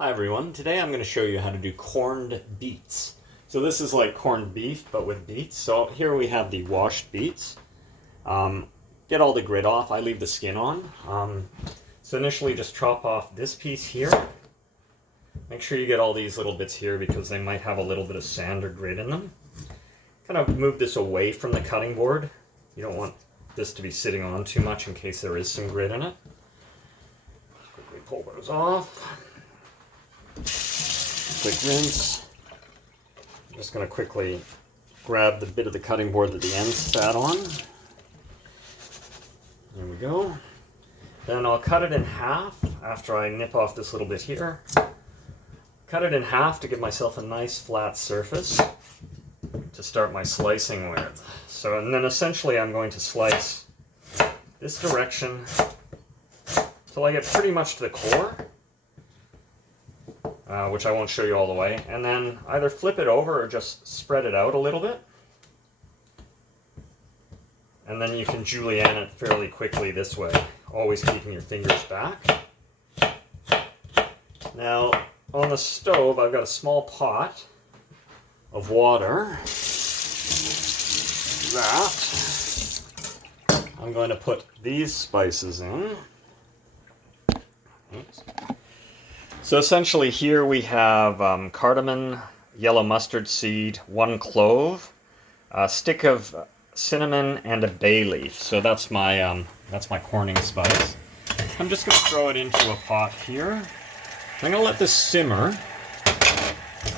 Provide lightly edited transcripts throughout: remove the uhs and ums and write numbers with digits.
Hi everyone, today I'm going to show you how to do corned beets. So this is like corned beef but with beets. So here we have the washed beets. Get all the grit off, I leave the skin on. So initially just chop off this piece here. Make sure you get all these little bits here because they might have a little bit of sand or grit in them. Kind of move this away from the cutting board. You don't want this to be sitting on too much in case there is some grit in it. Quickly pull those off. Quick rinse. I'm just going to quickly grab the bit of the cutting board that the end sat on. There we go. Then I'll cut it in half after I nip off this little bit here. Cut it in half to give myself a nice flat surface to start my slicing with. So, and then essentially I'm going to slice this direction till I get pretty much to the core. Which I won't show you all the way, and then either flip it over or just spread it out a little bit. And then you can julienne it fairly quickly this way, always keeping your fingers back. Now, on the stove, I've got a small pot of water that I'm going to put these spices in. Oops. So essentially here we have cardamom, yellow mustard seed, 1 clove, a stick of cinnamon, and a bay leaf. So that's my corning spice. I'm just going to throw it into a pot here. I'm going to let this simmer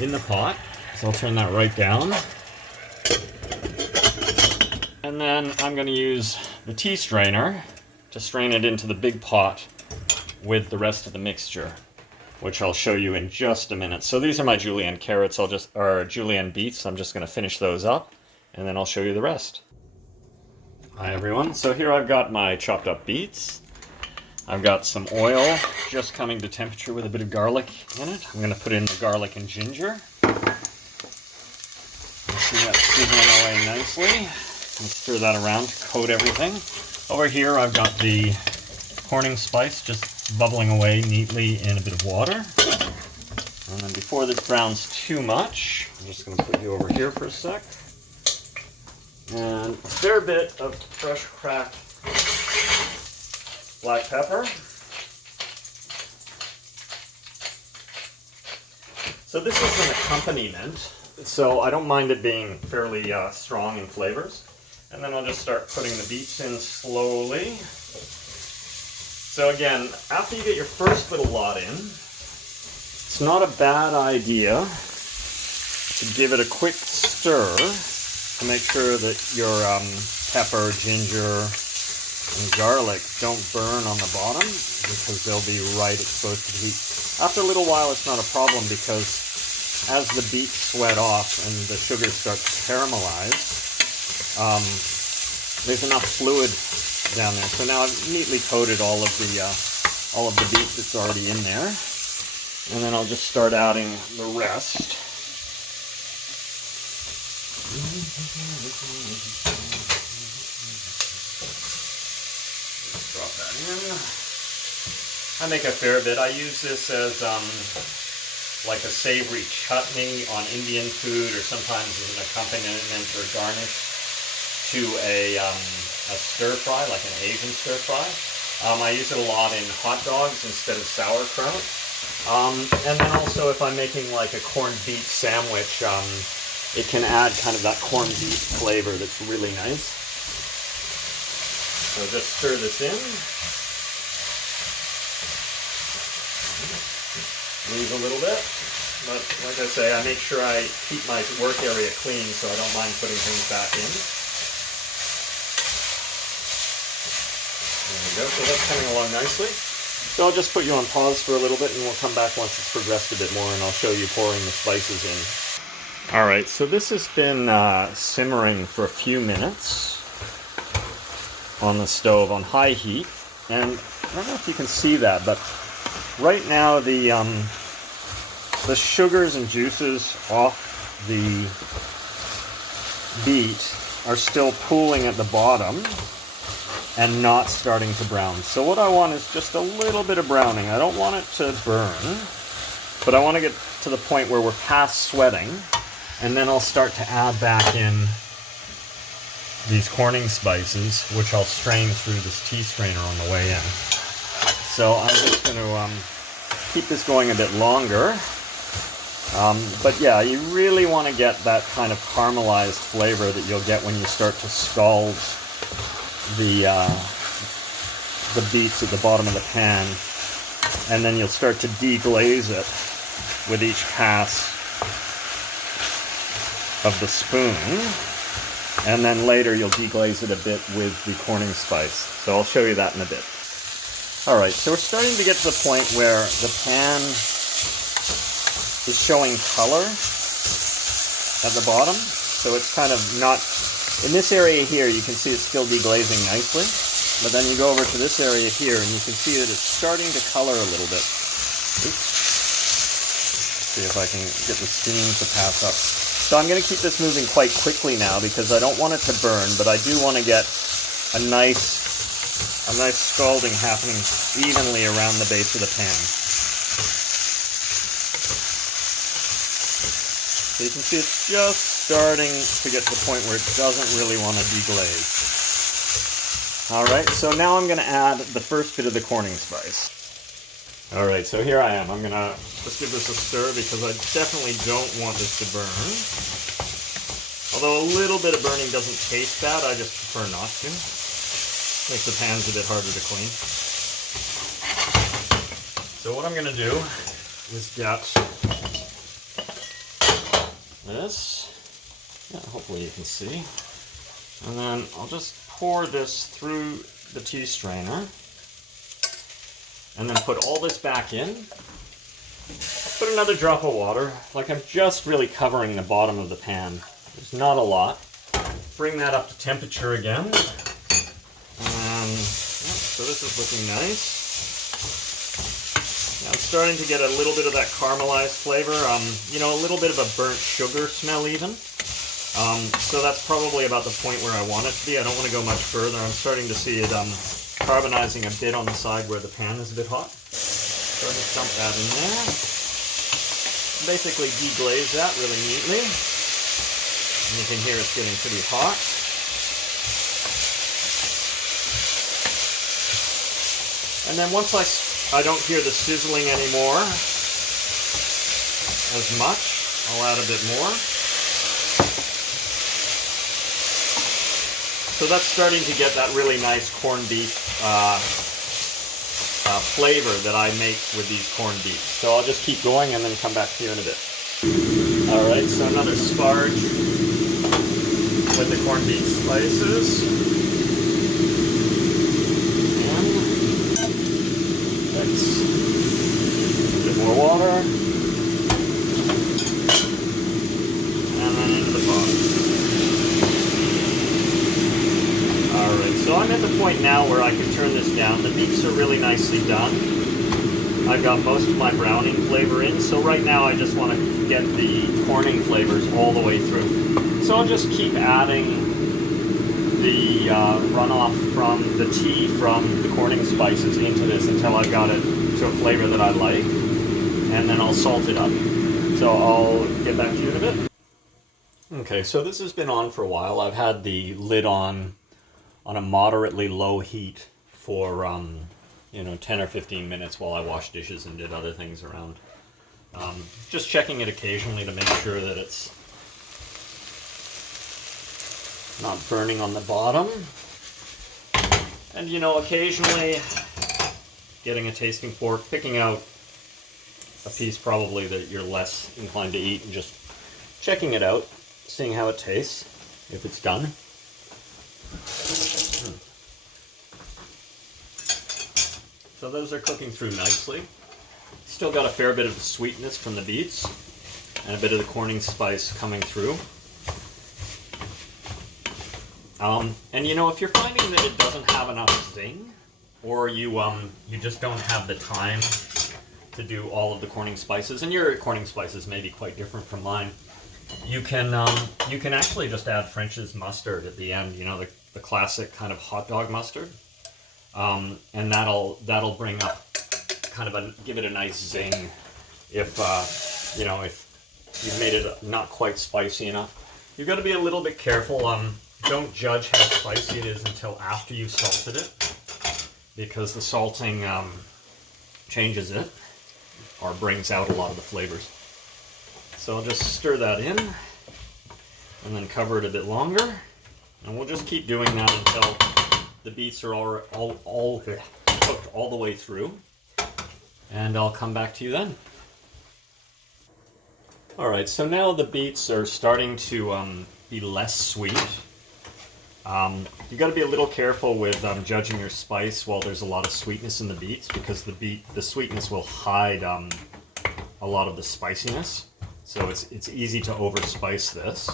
in the pot. So I'll turn that right down. And then I'm going to use the tea strainer to strain it into the big pot with the rest of the mixture, which I'll show you in just a minute. So these are my julienne carrots, or julienne beets. I'm just going to finish those up, and then I'll show you the rest. Hi everyone, so here I've got my chopped up beets. I've got some oil just coming to temperature with a bit of garlic in it. I'm going to put in the garlic and ginger. See that sizzling away nicely. And stir that around to coat everything. Over here I've got the corning spice just bubbling away neatly in a bit of water. And then before this browns too much, I'm just going to put you over here for a sec. And a fair bit of fresh cracked black pepper. So this is an accompaniment, so I don't mind it being fairly strong in flavors. And then I'll just start putting the beets in slowly. So again, after you get your first little lot in, it's not a bad idea to give it a quick stir to make sure that your pepper, ginger, and garlic don't burn on the bottom because they'll be right exposed to the heat. After a little while, it's not a problem because as the beets sweat off and the sugar starts to caramelize, there's enough fluid down there. So now I've neatly coated all of the beet that's already in there, and then I'll just start adding the rest. Just drop that in. I make a fair bit. I use this as like a savory chutney on Indian food, or sometimes as an accompaniment or garnish to a stir fry, like an Asian stir fry. I use it a lot in hot dogs instead of sauerkraut. And then also if I'm making like a corned beef sandwich, it can add kind of that corned beef flavor that's really nice. So just stir this in. Leave a little bit. But like I say, I make sure I keep my work area clean so I don't mind putting things back in. There we go, so that's coming along nicely. So I'll just put you on pause for a little bit and we'll come back once it's progressed a bit more and I'll show you pouring the spices in. Alright, so this has been simmering for a few minutes on the stove on high heat, and I don't know if you can see that, but right now the sugars and juices off the beet are still pooling at the bottom and not starting to brown. So what I want is just a little bit of browning. I don't want it to burn. But I want to get to the point where we're past sweating, and then I'll start to add back in these corning spices, which I'll strain through this tea strainer on the way in. So I'm just going to keep this going a bit longer. But yeah, you really want to get that kind of caramelized flavor that you'll get when you start to scald the beets at the bottom of the pan, and then you'll start to deglaze it with each pass of the spoon, and then later you'll deglaze it a bit with the corning spice. So I'll show you that in a bit. Alright, so we're starting to get to the point where the pan is showing color at the bottom, so it's kind of not, in this area here you can see it's still deglazing nicely, but then you go over to this area here and you can see that it's starting to color a little bit. Oops. See if I can get the steam to pass up. So I'm going to keep this moving quite quickly now because I don't want it to burn, but I do want to get a nice scalding happening evenly around the base of the pan. So you can see it's just starting to get to the point where it doesn't really want to deglaze. Alright, so now I'm going to add the first bit of the corning spice. Alright, so here I am. I'm going to just give this a stir because I definitely don't want this to burn. Although a little bit of burning doesn't taste bad, I just prefer not to. Makes the pans a bit harder to clean. So what I'm going to do is get this. Yeah, hopefully you can see. And then I'll just pour this through the tea strainer. And then put all this back in. Put another drop of water. Like I'm just really covering the bottom of the pan. There's not a lot. Bring that up to temperature again. And yeah, so this is looking nice. Now I'm starting to get a little bit of that caramelized flavor. You know, a little bit of a burnt sugar smell even. So that's probably about the point where I want it to be. I don't want to go much further. I'm starting to see it carbonizing a bit on the side where the pan is a bit hot. So I'll just dump that in there. Basically deglaze that really neatly. And you can hear it's getting pretty hot. And then once I don't hear the sizzling anymore as much, I'll add a bit more. So that's starting to get that really nice corned beef flavor that I make with these corned beef. So I'll just keep going and then come back to you in a bit. Alright, so another sparge with the corned beef slices. And let's a bit more water. And then into the pot. Alright, so I'm at the point now where I can turn this down. The beets are really nicely done. I've got most of my browning flavor in, so right now I just want to get the corning flavors all the way through. So I'll just keep adding the runoff from the tea from the corning spices into this until I've got it to a flavor that I like, and then I'll salt it up. So I'll get back to you in a bit. Okay, so this has been on for a while. I've had the lid on a moderately low heat for 10 or 15 minutes while I washed dishes and did other things around. Just checking it occasionally to make sure that it's not burning on the bottom. And occasionally getting a tasting fork, picking out a piece probably that you're less inclined to eat and just checking it out, seeing how it tastes, if it's done. So those are cooking through nicely. Still got a fair bit of the sweetness from the beets and a bit of the corning spice coming through. And if you're finding that it doesn't have enough zing, or you just don't have the time to do all of the corning spices, and your corning spices may be quite different from mine, you can actually just add French's mustard at the end. The classic kind of hot dog mustard. And that'll bring up give it a nice zing if you know, if you've made it not quite spicy enough. You've got to be a little bit careful. Don't judge how spicy it is until after you've salted it, because the salting changes it or brings out a lot of the flavors. So I'll just stir that in and then cover it a bit longer, and we'll just keep doing that until the beets are all cooked all the way through, and I'll come back to you then. Alright, so now the beets are starting to be less sweet. You got to be a little careful with judging your spice while there's a lot of sweetness in the beets, because the sweetness will hide a lot of the spiciness. So it's easy to overspice this.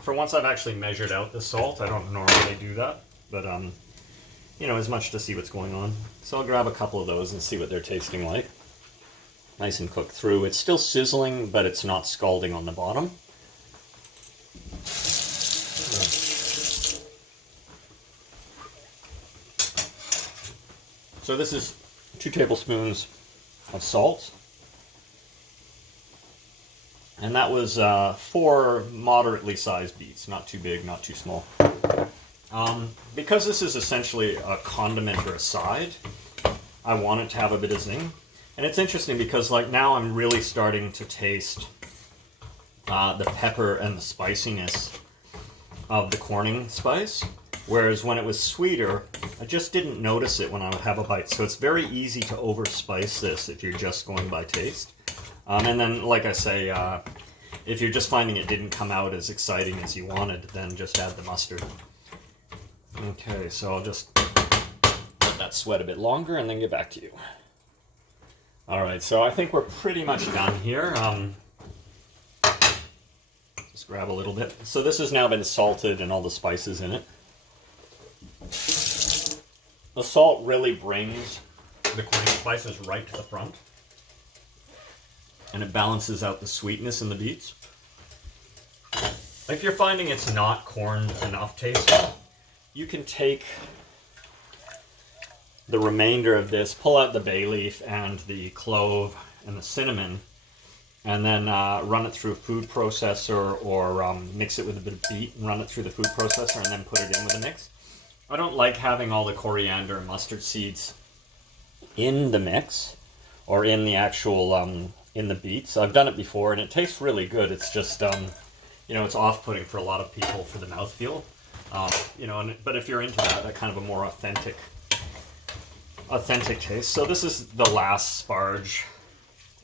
For once I've actually measured out the salt. I don't normally do that, but you know, as much to see what's going on. So I'll grab a couple of those and see what they're tasting like. Nice and cooked through. It's still sizzling, but it's not scalding on the bottom. So this is 2 tablespoons of salt. And that was 4 moderately sized beets, not too big, not too small. Because this is essentially a condiment or a side, I want it to have a bit of zing. And it's interesting because like now I'm really starting to taste the pepper and the spiciness of the Corning spice. Whereas when it was sweeter, I just didn't notice it when I would have a bite. So it's very easy to overspice this if you're just going by taste. And then, like I say, if you're just finding it didn't come out as exciting as you wanted, then just add the mustard. Okay, so I'll just let that sweat a bit longer and then get back to you. Alright, so I think we're pretty much done here. Just grab a little bit. So this has now been salted and all the spices in it. The salt really brings the Corning spices right to the front, and it balances out the sweetness in the beets. If you're finding it's not corned enough tasting, you can take the remainder of this, pull out the bay leaf and the clove and the cinnamon, and then run it through a food processor, or mix it with a bit of beet and run it through the food processor and then put it in with a mix. I don't like having all the coriander and mustard seeds in the mix or in the actual in the beets. I've done it before and it tastes really good. It's just you know, it's off-putting for a lot of people for the mouthfeel. You know, but if you're into that kind of a more authentic taste. So this is the last sparge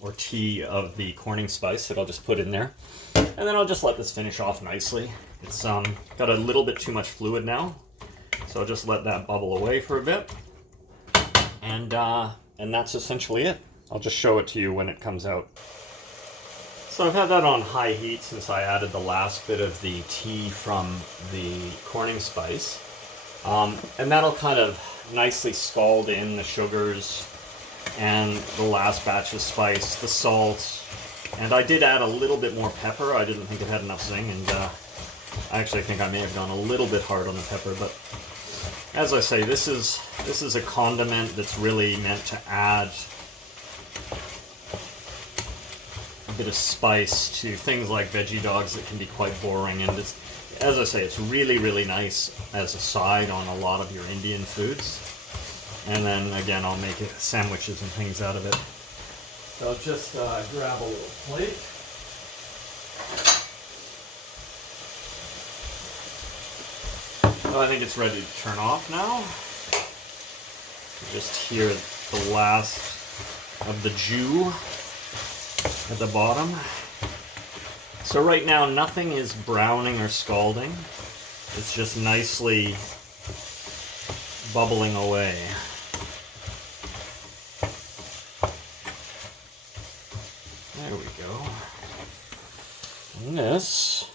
or tea of the Corning spice that I'll just put in there, and then I'll just let this finish off nicely. It's got a little bit too much fluid now, so I'll just let that bubble away for a bit, and that's essentially it. I'll just show it to you when it comes out. So I've had that on high heat since I added the last bit of the tea from the Corning spice, and that'll kind of nicely scald in the sugars and the last batch of spice, the salt, and I did add a little bit more pepper. I didn't think it had enough zing, and I actually think I may have gone a little bit hard on the pepper, but as I say, this is a condiment that's really meant to add a bit of spice to things like veggie dogs that can be quite boring, and it's, as I say, it's really, really nice as a side on a lot of your Indian foods. And then again, I'll make sandwiches and things out of it. So I'll just grab a little plate. So I think it's ready to turn off now. Just hear the last of the jus at the bottom. So right now, nothing is browning or scalding. It's just nicely bubbling away. There we go. And this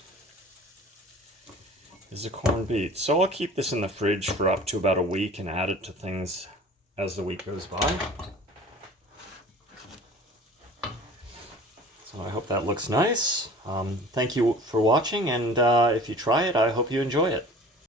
is a corned beet. So I'll keep this in the fridge for up to about a week and add it to things as the week goes by. So I hope that looks nice. Thank you for watching, and if you try it, I hope you enjoy it.